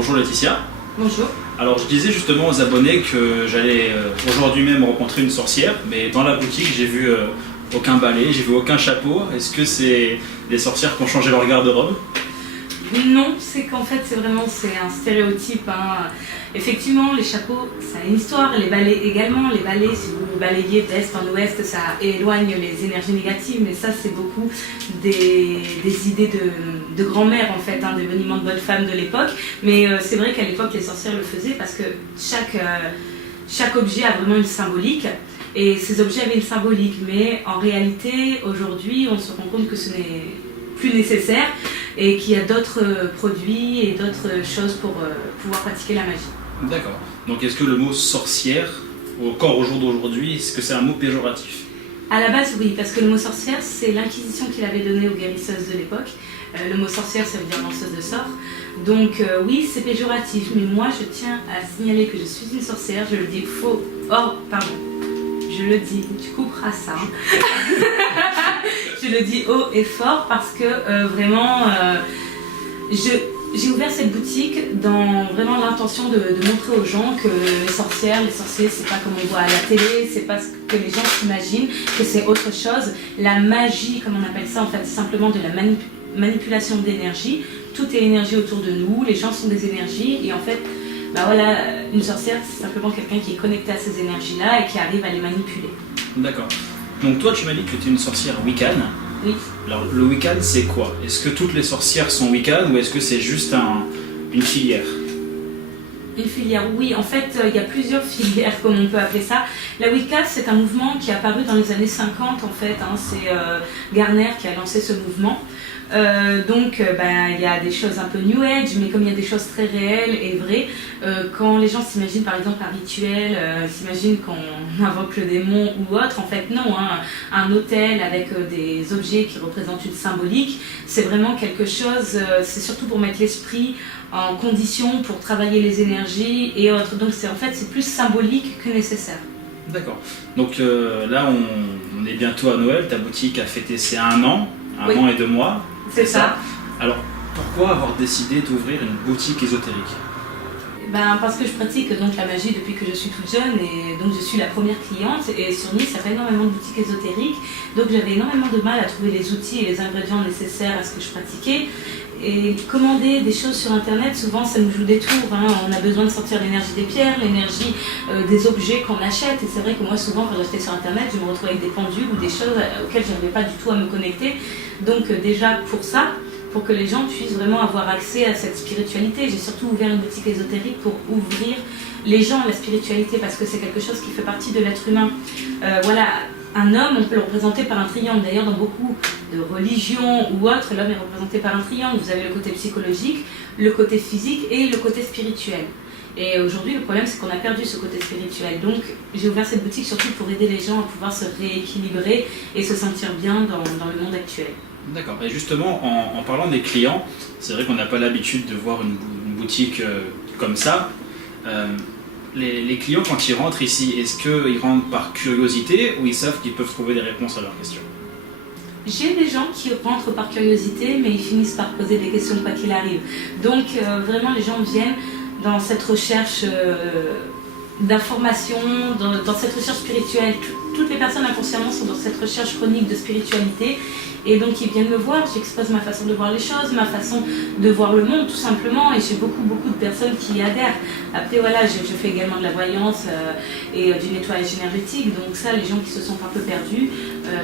Bonjour Laetitia. Bonjour. Alors je disais justement aux abonnés que j'allais aujourd'hui même rencontrer une sorcière, mais dans la boutique j'ai vu aucun balai, j'ai vu aucun chapeau. Est-ce que c'est des sorcières qui ont changé leur garde-robe? Non, c'est qu'en fait c'est un stéréotype. Effectivement, les chapeaux, ça a une histoire, les balais également. Les balais, si vous balayez d'est en ouest, ça éloigne les énergies négatives, mais ça c'est beaucoup des idées de grand-mère en fait, des boniments de bonne femme de l'époque. Mais c'est vrai qu'à l'époque les sorcières le faisaient parce que chaque objet a vraiment une symbolique. Et ces objets avaient une symbolique, mais en réalité, aujourd'hui, on se rend compte que ce n'est plus nécessaire et qu'il y a d'autres produits et d'autres choses pour pouvoir pratiquer la magie. D'accord. Donc est-ce que le mot sorcière, encore au jour d'aujourd'hui, est-ce que c'est un mot péjoratif? À la base, oui, parce que le mot sorcière, c'est l'inquisition qu'il avait donnée aux guérisseuses de l'époque. Le mot sorcière, ça veut dire lanceuse de sorts. Donc oui, c'est péjoratif, mais moi, je tiens à signaler que je suis une sorcière. Je le dis faux. Oh, pardon. Je le dis, tu couperas ça. Je le dis haut et fort parce que vraiment, j'ai ouvert cette boutique dans vraiment l'intention de montrer aux gens que les sorcières, les sorciers, c'est pas comme on voit à la télé, c'est pas ce que les gens s'imaginent, que c'est autre chose. La magie, comme on appelle ça, en fait, c'est simplement de la manipulation d'énergie. Tout est énergie autour de nous, les gens sont des énergies et en fait, voilà, une sorcière, c'est simplement quelqu'un qui est connecté à ces énergies-là et qui arrive à les manipuler. D'accord. Donc toi, tu m'as dit que tu es une sorcière Wiccan. Oui. Alors le Wiccan, c'est quoi? Est-ce que toutes les sorcières sont Wiccan ou est-ce que c'est juste une filière? Une filière, oui. En fait, il y a plusieurs filières, comme on peut appeler ça. La Wicca, c'est un mouvement qui est apparu dans les années 50, en fait. C'est Garner qui a lancé ce mouvement. Il y a des choses un peu New Age, mais comme il y a des choses très réelles et vraies, quand les gens s'imaginent par exemple un rituel, s'imaginent qu'on invoque le démon ou autre, en fait non, un autel avec des objets qui représentent une symbolique, c'est vraiment quelque chose, c'est surtout pour mettre l'esprit en condition pour travailler les énergies et autres, donc c'est plus symbolique que nécessaire. D'accord. Donc là, on est bientôt à Noël, ta boutique a fêté ses 1 an, Oui. an et 2 mois. C'est ça. Alors, pourquoi avoir décidé d'ouvrir une boutique ésotérique? Parce que je pratique donc la magie depuis que je suis toute jeune et donc je suis la première cliente et sur Nice il y a pas énormément de boutiques ésotériques, donc j'avais énormément de mal à trouver les outils et les ingrédients nécessaires à ce que je pratiquais. Et commander des choses sur internet, souvent ça nous joue des tours, on a besoin de sentir l'énergie des pierres, l'énergie des objets qu'on achète, et c'est vrai que moi souvent quand j'achetais sur internet je me retrouvais avec des pendules ou des choses auxquelles je n'arrivais pas du tout à me connecter. Donc déjà pour ça, pour que les gens puissent vraiment avoir accès à cette spiritualité, j'ai surtout ouvert une boutique ésotérique pour ouvrir les gens à la spiritualité parce que c'est quelque chose qui fait partie de l'être humain. Un homme, on peut le représenter par un triangle. D'ailleurs, dans beaucoup de religions ou autres, l'homme est représenté par un triangle. Vous avez le côté psychologique, le côté physique et le côté spirituel. Et aujourd'hui, le problème, c'est qu'on a perdu ce côté spirituel. Donc, j'ai ouvert cette boutique surtout pour aider les gens à pouvoir se rééquilibrer et se sentir bien dans le monde actuel. D'accord. Et justement, en parlant des clients, c'est vrai qu'on n'a pas l'habitude de voir une boutique comme ça. Les clients, quand ils rentrent ici, est-ce qu'ils rentrent par curiosité ou ils savent qu'ils peuvent trouver des réponses à leurs questions? J'ai des gens qui rentrent par curiosité, mais ils finissent par poser des questions quoi qu'il arrive. Donc vraiment, les gens viennent dans cette recherche d'information, dans cette recherche spirituelle. Toutes les personnes inconsciemment sont dans cette recherche chronique de spiritualité. Et donc ils viennent me voir, j'expose ma façon de voir les choses, ma façon de voir le monde tout simplement, et j'ai beaucoup de personnes qui y adhèrent. Après voilà, je fais également de la voyance et du nettoyage énergétique, donc ça, les gens qui se sont un peu perdus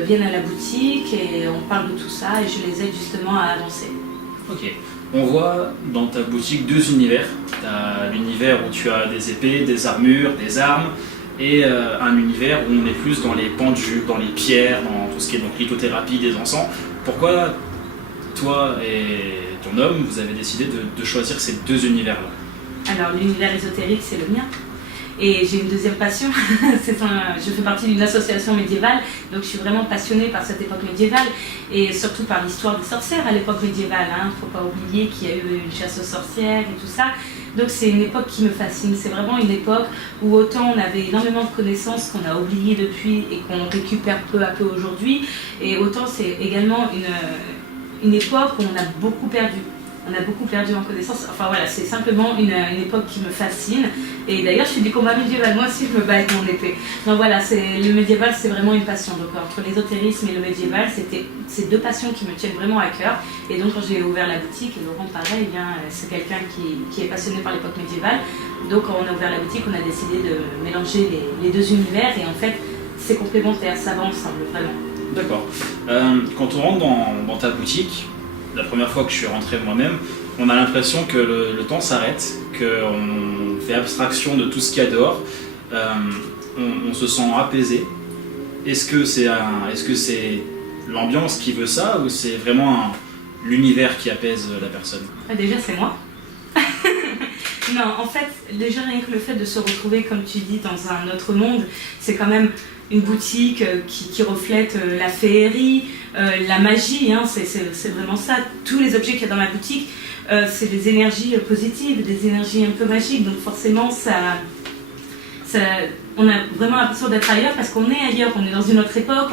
viennent à la boutique et on parle de tout ça et je les aide justement à avancer. Ok. On voit dans ta boutique 2 univers. Tu as l'univers où tu as des épées, des armures, des armes, et un univers où on est plus dans les pendules, dans les pierres, dans tout ce qui est donc lithothérapie, des encens. Pourquoi toi et ton homme, vous avez décidé de choisir ces 2 univers-là? Alors l'univers ésotérique, c'est le mien. Et j'ai une deuxième passion, je fais partie d'une association médiévale, donc je suis vraiment passionnée par cette époque médiévale et surtout par l'histoire des sorcières à l'époque médiévale. Il ne faut pas oublier qu'il y a eu une chasse aux sorcières et tout ça. Donc c'est une époque qui me fascine, c'est vraiment une époque où autant on avait énormément de connaissances qu'on a oubliées depuis et qu'on récupère peu à peu aujourd'hui, et autant c'est également une époque où on a beaucoup perdu. on a beaucoup perdu en connaissance. Enfin voilà, c'est simplement une époque qui me fascine. Et d'ailleurs, je suis du combat médiéval. Moi aussi, je me bats avec mon épée. Donc voilà, le médiéval, c'est vraiment une passion. Donc entre l'ésotérisme et le médiéval, c'était ces deux passions qui me tiennent vraiment à cœur. Et donc quand j'ai ouvert la boutique, et Laurent pareil, c'est quelqu'un qui est passionné par l'époque médiévale. Donc quand on a ouvert la boutique, on a décidé de mélanger les deux univers. Et en fait, c'est complémentaire, ça va ensemble, vraiment. D'accord. Quand on rentre dans ta boutique, la première fois que je suis rentré moi-même, on a l'impression que le temps s'arrête, qu'on fait abstraction de tout ce qu'il y a dehors, on se sent apaisé. Est-ce que c'est l'ambiance qui veut ça ou c'est vraiment l'univers qui apaise la personne? Déjà, c'est moi. Non, en fait, déjà rien que le fait de se retrouver, comme tu dis, dans un autre monde, c'est quand même une boutique qui reflète la féerie, la magie, hein, c'est vraiment ça. Tous les objets qu'il y a dans ma boutique, c'est des énergies positives, des énergies un peu magiques, donc forcément on a vraiment l'impression d'être ailleurs parce qu'on est ailleurs, on est dans une autre époque,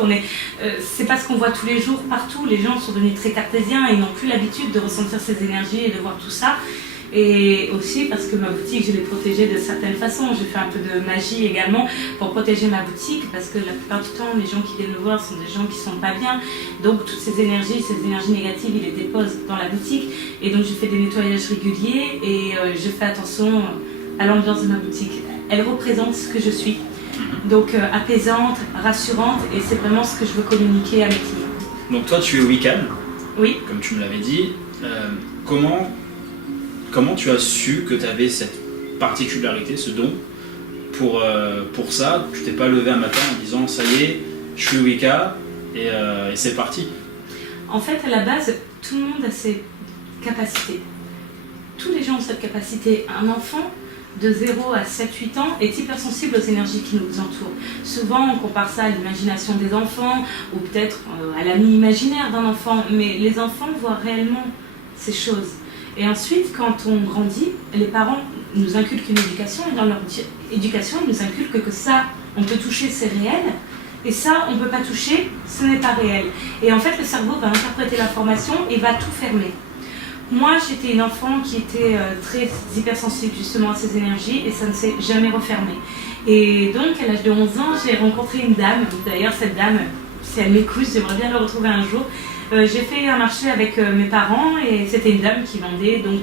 c'est pas ce qu'on voit tous les jours partout, les gens sont devenus très cartésiens et n'ont plus l'habitude de ressentir ces énergies et de voir tout ça. Et aussi parce que ma boutique, je l'ai protégée de certaines façons. J'ai fait un peu de magie également pour protéger ma boutique parce que la plupart du temps, les gens qui viennent me voir sont des gens qui sont pas bien. Donc toutes ces énergies négatives, ils les déposent dans la boutique. Et donc je fais des nettoyages réguliers et je fais attention à l'ambiance de ma boutique. Elle représente ce que je suis. Donc apaisante, rassurante et c'est vraiment ce que je veux communiquer à mes clients. Donc toi, tu es Wiccan, oui. Comme tu me l'avais dit. Comment tu as su que tu avais cette particularité, ce don pour ça? Tu t'es pas levé un matin en disant ça y est, je suis Wicca et c'est parti. En fait, à la base, tout le monde a ses capacités. Tous les gens ont cette capacité. Un enfant de 0 à 7-8 ans est hypersensible aux énergies qui nous entourent. Souvent, on compare ça à l'imagination des enfants ou peut-être à l'ami imaginaire d'un enfant, mais les enfants voient réellement ces choses. Et ensuite, quand on grandit, les parents nous inculquent une éducation et dans leur éducation, ils nous inculquent que ça, on peut toucher, c'est réel, et ça, on ne peut pas toucher, ce n'est pas réel. Et en fait, le cerveau va interpréter l'information et va tout fermer. Moi, j'étais une enfant qui était très hypersensible justement à ces énergies et ça ne s'est jamais refermé. Et donc, à l'âge de 11 ans, j'ai rencontré une dame. D'ailleurs, cette dame, si elle m'écoute, j'aimerais bien la retrouver un jour. J'ai fait un marché avec mes parents et c'était une dame qui vendait donc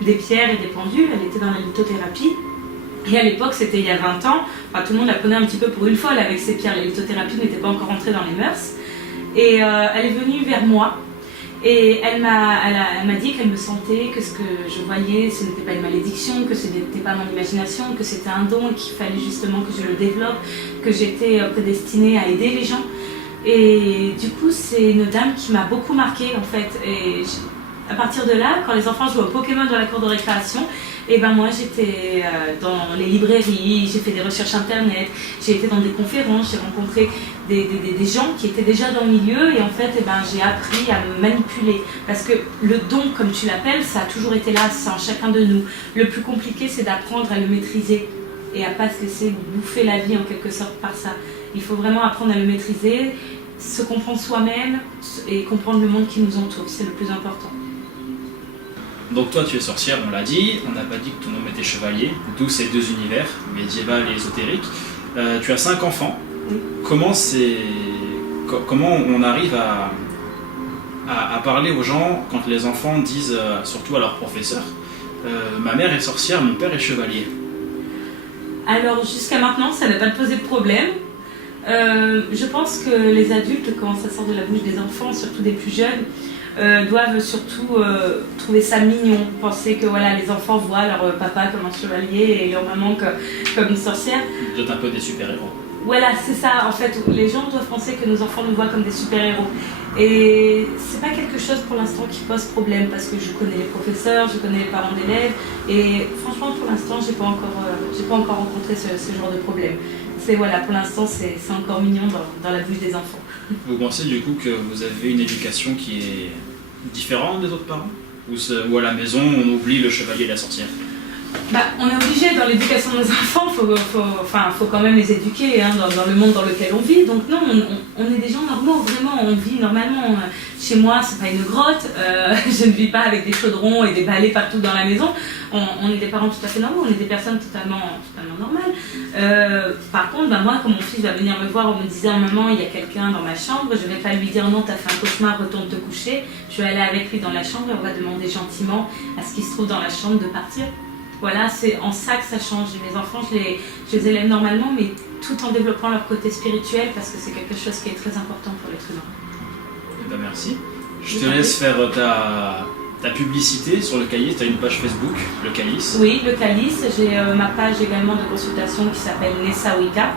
des pierres et des pendules. Elle était dans la lithothérapie. Et à l'époque, c'était il y a 20 ans, enfin, tout le monde la prenait un petit peu pour une folle avec ces pierres. La lithothérapie n'était pas encore entrée dans les mœurs. Et elle est venue vers moi. Et elle m'a dit qu'elle me sentait, que ce que je voyais, ce n'était pas une malédiction, que ce n'était pas mon imagination, que c'était un don et qu'il fallait justement que je le développe, que j'étais prédestinée à aider les gens. Et du coup, c'est une dame qui m'a beaucoup marquée en fait. Et à partir de là, quand les enfants jouaient au Pokémon dans la cour de récréation, et ben moi j'étais dans les librairies, j'ai fait des recherches internet, j'ai été dans des conférences, j'ai rencontré des gens qui étaient déjà dans le milieu et en fait j'ai appris à me manipuler. Parce que le don, comme tu l'appelles, ça a toujours été là, c'est en chacun de nous. Le plus compliqué, c'est d'apprendre à le maîtriser et à ne pas se laisser bouffer la vie en quelque sorte par ça. Il faut vraiment apprendre à le maîtriser, se comprendre soi-même et comprendre le monde qui nous entoure, c'est le plus important. Donc toi tu es sorcière, on l'a dit, on n'a pas dit que ton nom était chevalier, d'où ces deux univers, médiéval et ésotérique. Tu as 5 enfants. Oui. Comment on arrive à parler aux gens quand les enfants disent, surtout à leurs professeurs, ma mère est sorcière, mon père est chevalier? Alors jusqu'à maintenant ça n'a pas posé de problème. Je pense que les adultes, quand ça sort de la bouche des enfants, surtout des plus jeunes, doivent surtout trouver ça mignon, penser que voilà, les enfants voient leur papa comme un chevalier et leur maman comme une sorcière. Vous êtes un peu des super-héros. Voilà, c'est ça, en fait, les gens doivent penser que nos enfants nous voient comme des super-héros. Et c'est pas quelque chose pour l'instant qui pose problème, parce que je connais les professeurs, je connais les parents d'élèves, et franchement, pour l'instant, j'ai pas encore rencontré ce genre de problème. Voilà, pour l'instant, c'est encore mignon dans la bouche des enfants. Vous pensez du coup que vous avez une éducation qui est différente des autres parents? Ou à la maison, on oublie le chevalier et la sorcière? On est obligé, dans l'éducation de nos enfants, faut quand même les éduquer hein, dans le monde dans lequel on vit. Donc non, on est des gens normaux, vraiment, on vit normalement. Chez moi, c'est pas une grotte, je ne vis pas avec des chaudrons et des balais partout dans la maison. On est des parents tout à fait normaux, on est des personnes totalement normales. Par contre, moi, quand mon fils va venir me voir, on me disait, maman, il y a quelqu'un dans ma chambre, je vais pas lui dire non, t'as fait un cauchemar, retourne te coucher. Je vais aller avec lui dans la chambre et on va demander gentiment à ce qu'il se trouve dans la chambre de partir. Voilà, c'est en ça que ça change. Mes enfants, je les élève normalement, mais tout en développant leur côté spirituel, parce que c'est quelque chose qui est très important pour l'être humain. Eh ben merci. Je te laisse faire ta publicité sur le Calice. Tu as une page Facebook, le Calice. Oui, le Calice. J'ai ma page également de consultation qui s'appelle Nessa Wicca.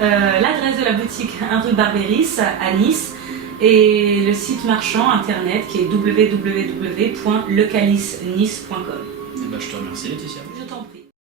L'adresse de la boutique 1 rue Barbéris à Nice. Et le site marchand internet qui est www.lecalice-nice.com. Je te remercie, Laetitia.